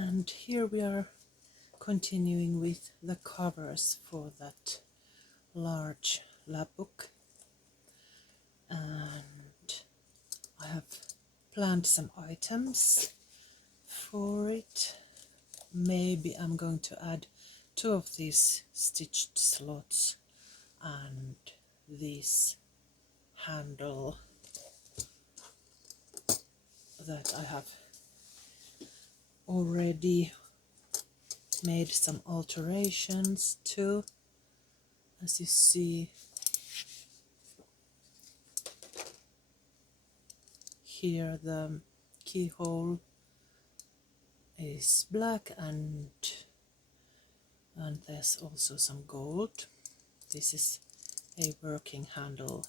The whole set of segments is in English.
And here we are continuing with the covers for that large lab book, and I have planned some items for it. Maybe I'm going to add 2 of these stitched slots and this handle that I have already made some alterations to. As you see here, the keyhole is black and there's also some gold. This is a working handle,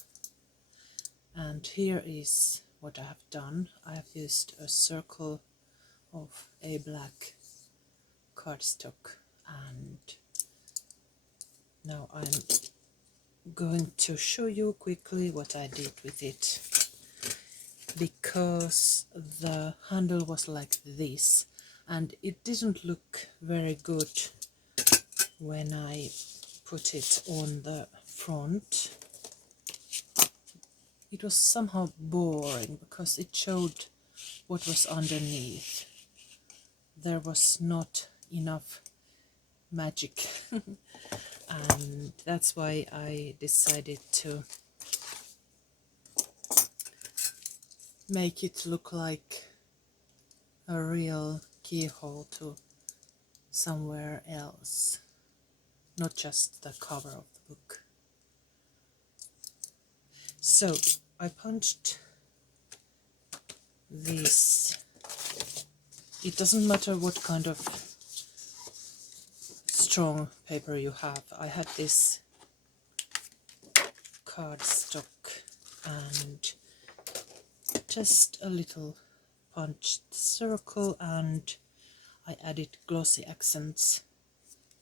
and here is what I have done. I have used a circle of a black cardstock, and now I'm going to show you quickly what I did with it, because the handle was like this and it didn't look very good when I put it on the front. It was somehow boring because it showed what was underneath. There was not enough magic and that's why I decided to make it look like a real keyhole to somewhere else, not just the cover of the book. So I punched this. It doesn't matter what kind of strong paper you have. I had this cardstock and just a little punched circle, and I added glossy accents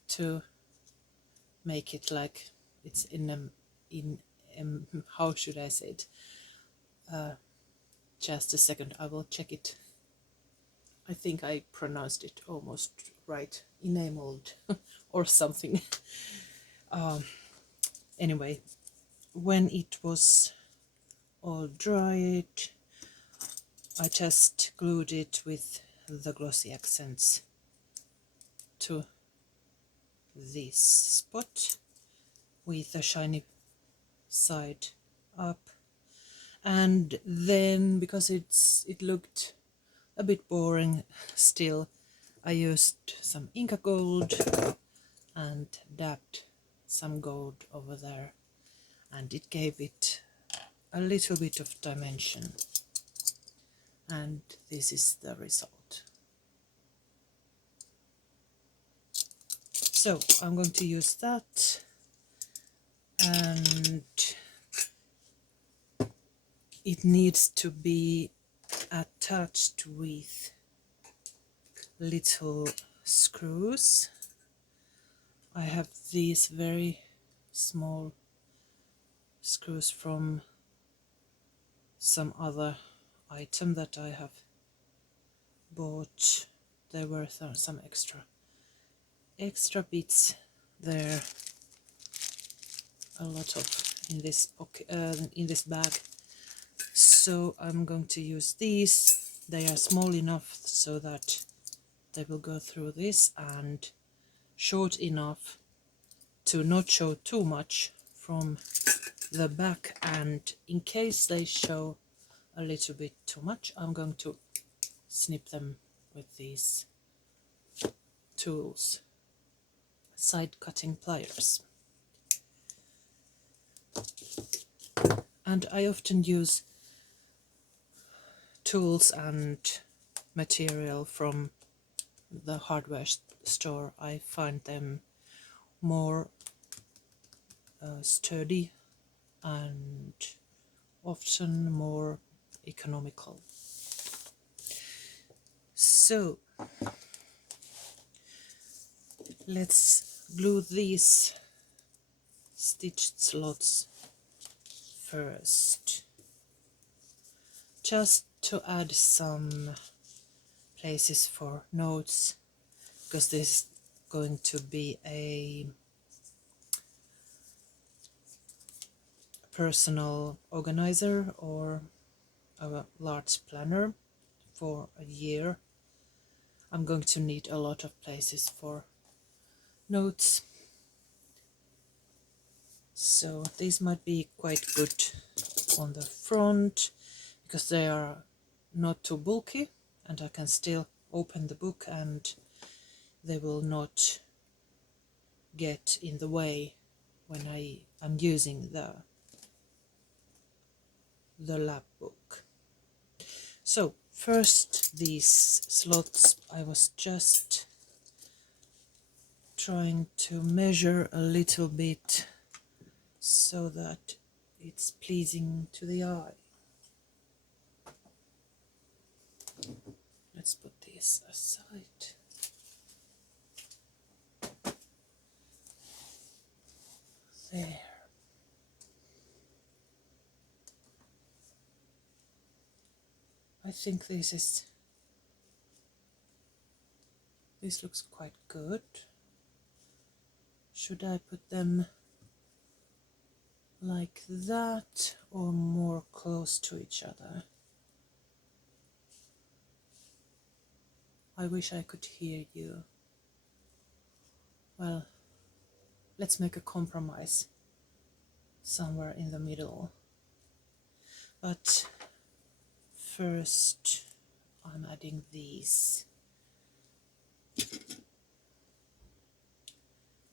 to make it like it's in how should I say it? Just a second, I will check it. I think I pronounced it almost right. Enameled or something. Anyway, when it was all dried, I just glued it with the glossy accents to this spot with the shiny side up, and then because it looked a bit boring still, I used some Inca gold and dabbed some gold over there, and it gave it a little bit of dimension, and this is the result. So I'm going to use that, and it needs to be attached with little screws. I have these very small screws from some other item that I have bought. There were some extra bits there, a lot of in this pocket, in this bag. So I'm going to use these. They are small enough so that they will go through this, and short enough to not show too much from the back, and in case they show a little bit too much, I'm going to snip them with these tools, side cutting pliers. And I often use tools and material from the hardware store. I find them more sturdy and often more economical. So let's glue these stitched slots first, just to add some places for notes, because this is going to be a personal organizer or a large planner for a year. I'm going to need a lot of places for notes, so these might be quite good on the front because they are not too bulky and I can still open the book and they will not get in the way when I am using the lab book. So first, these slots, I was just trying to measure a little bit so that it's pleasing to the eye. Let's put these aside. There. I think this looks quite good. Should I put them like that or more close to each other? I wish I could hear you. Well, let's make a compromise somewhere in the middle. But first I'm adding these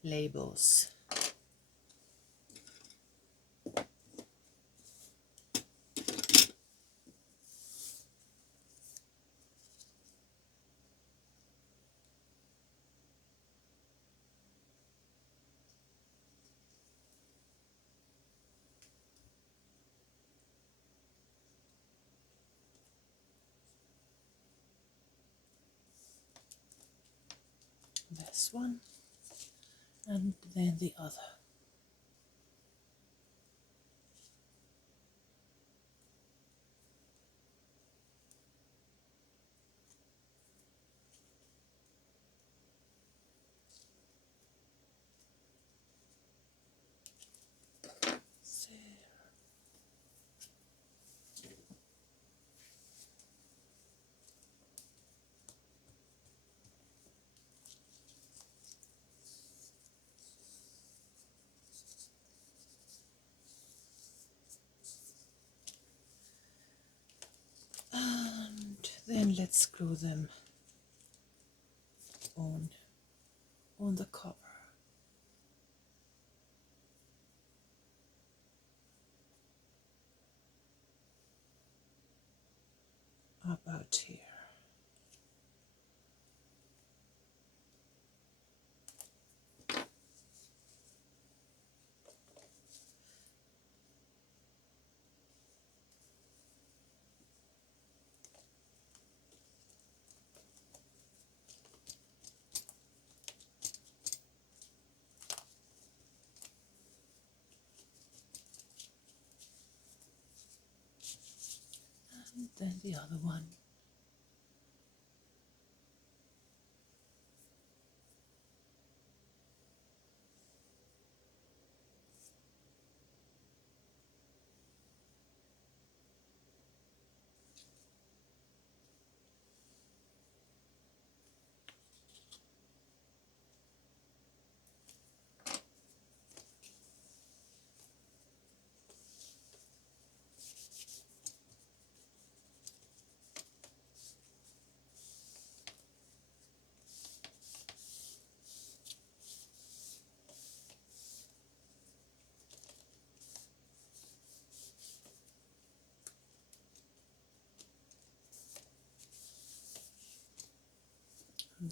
labels. This one and then the other. And then let's screw them on the cover. About here. And then the other one.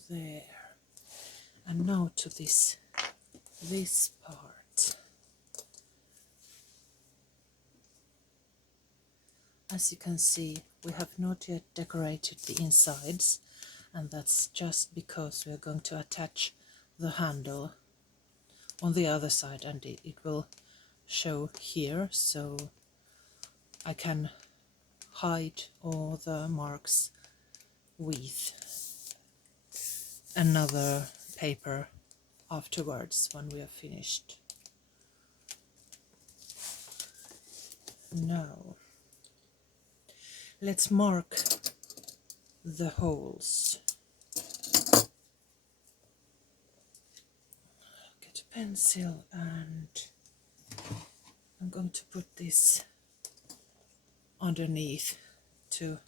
There. And now to this part. As you can see, we have not yet decorated the insides, and that's just because we're going to attach the handle on the other side, and it will show here, so I can hide all the marks with another paper afterwards when we are finished. Now let's mark the holes. Get a pencil and I'm going to put this underneath to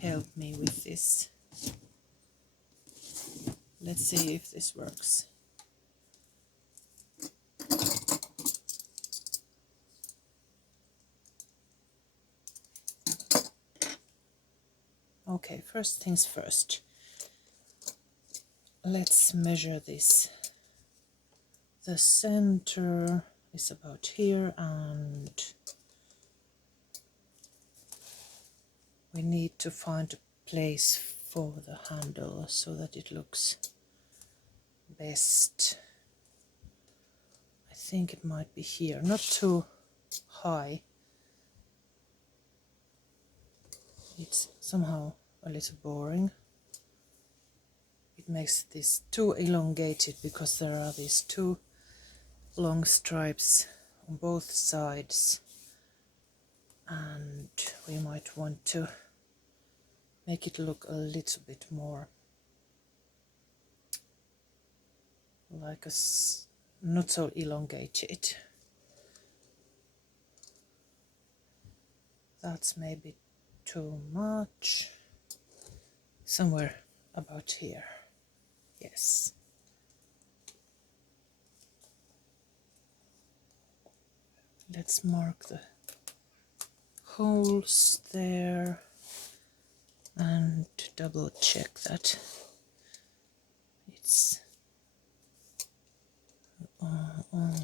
help me with this. Let's see if this works. Okay, first things first. Let's measure this. The center is about here and we need to find a place for the handle so that it looks best. I think it might be here, not too high. It's somehow a little boring. It makes this too elongated because there are these two long stripes on both sides, and we might want to make it look a little bit more like not so elongated. That's maybe too much. Somewhere about here. Yes. Let's mark the holes there and double check that it's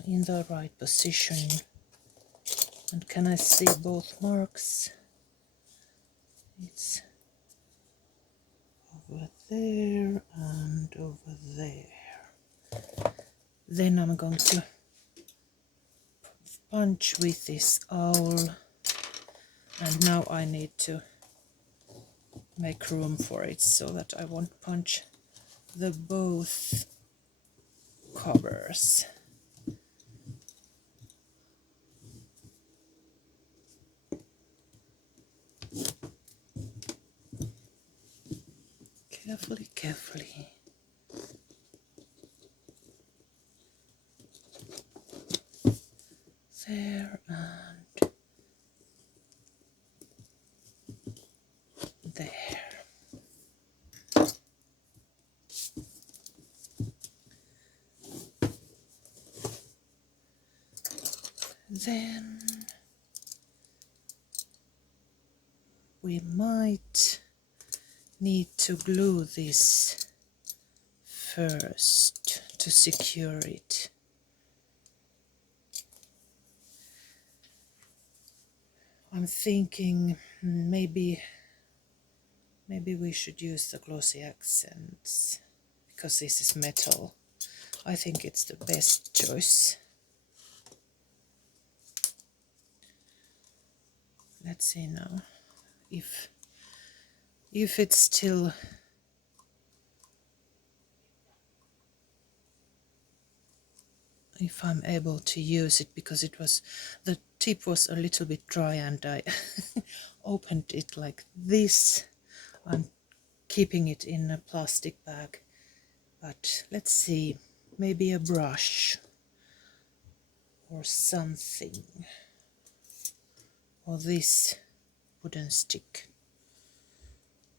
in the right position. And can I see both marks? It's over there and over there. Then I'm going to punch with this owl, and now I need to make room for it so that I won't punch the both covers. Carefully, carefully. There and there. Then we might need to glue this first to secure it. I'm thinking maybe we should use the glossy accents because this is metal. I think it's the best choice. Let's see now if it's still if I'm able to use it, because the tip was a little bit dry and I opened it like this. I'm keeping it in a plastic bag, but let's see, maybe a brush or something, or this wooden stick.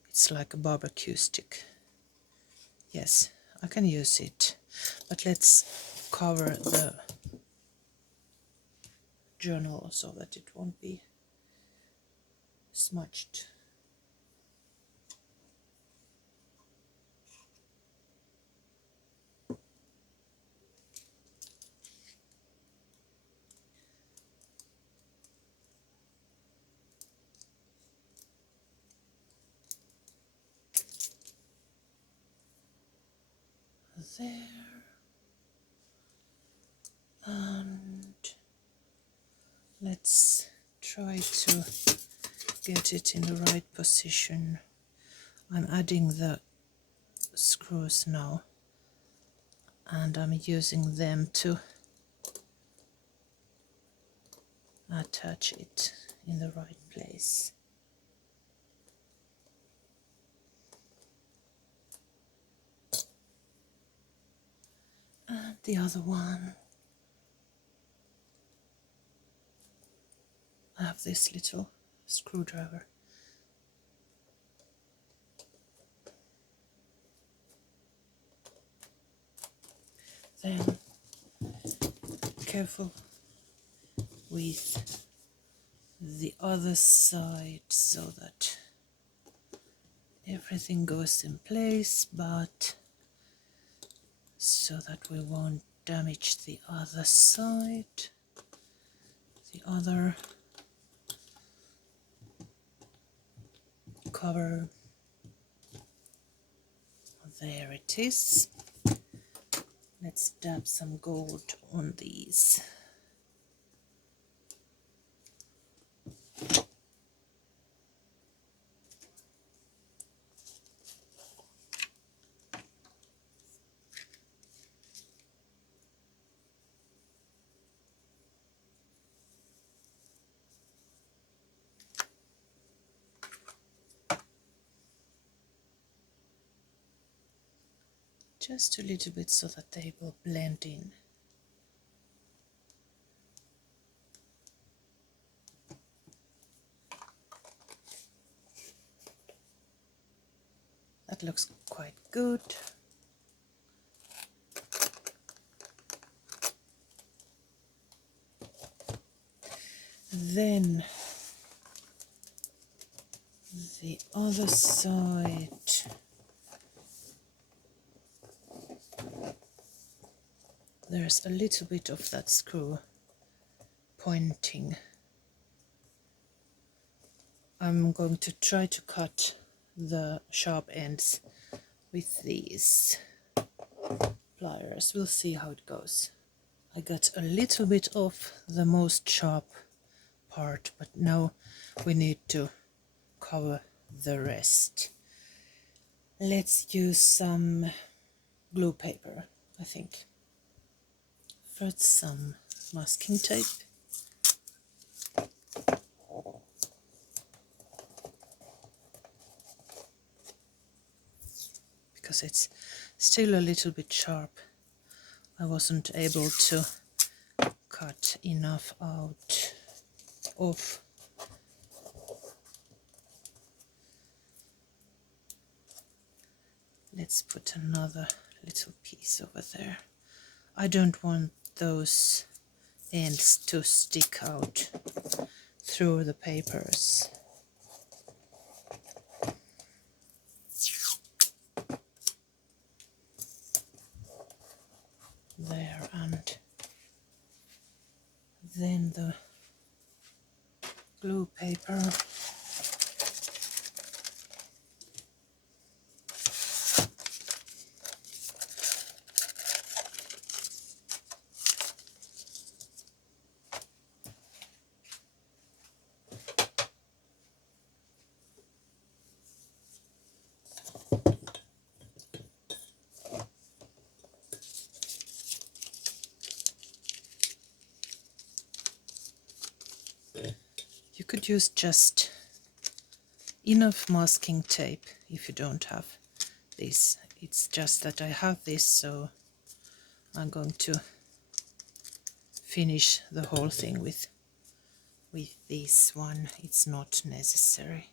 It's like a barbecue stick. Yes, I can use it, but let's cover the journal so that it won't be smudged. There, and let's try to get it in the right position. I'm adding the screws now, and I'm using them to attach it in the right place. And the other one, I have this little screwdriver. Then careful with the other side so that everything goes in place, but so that we won't damage the other side, the other cover. There it is. Let's dab some gold on these. Just a little bit so that they will blend in. That looks quite good. Then the other side. There's a little bit of that screw pointing. I'm going to try to cut the sharp ends with these pliers. We'll see how it goes. I got a little bit off the most sharp part, but now we need to cover the rest. Let's use some glue paper, I think. First some masking tape. Because it's still a little bit sharp. I wasn't able to cut enough out of. Let's put another little piece over there. I don't want those ends to stick out through the papers. There, and then the glue paper. You could use just enough masking tape if you don't have this. It's just that I have this, so I'm going to finish the whole thing with this one. It's not necessary.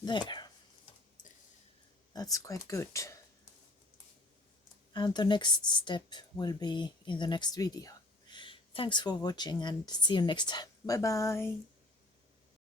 There, that's quite good. And the next step will be in the next video. Thanks for watching and see you next time. Bye bye.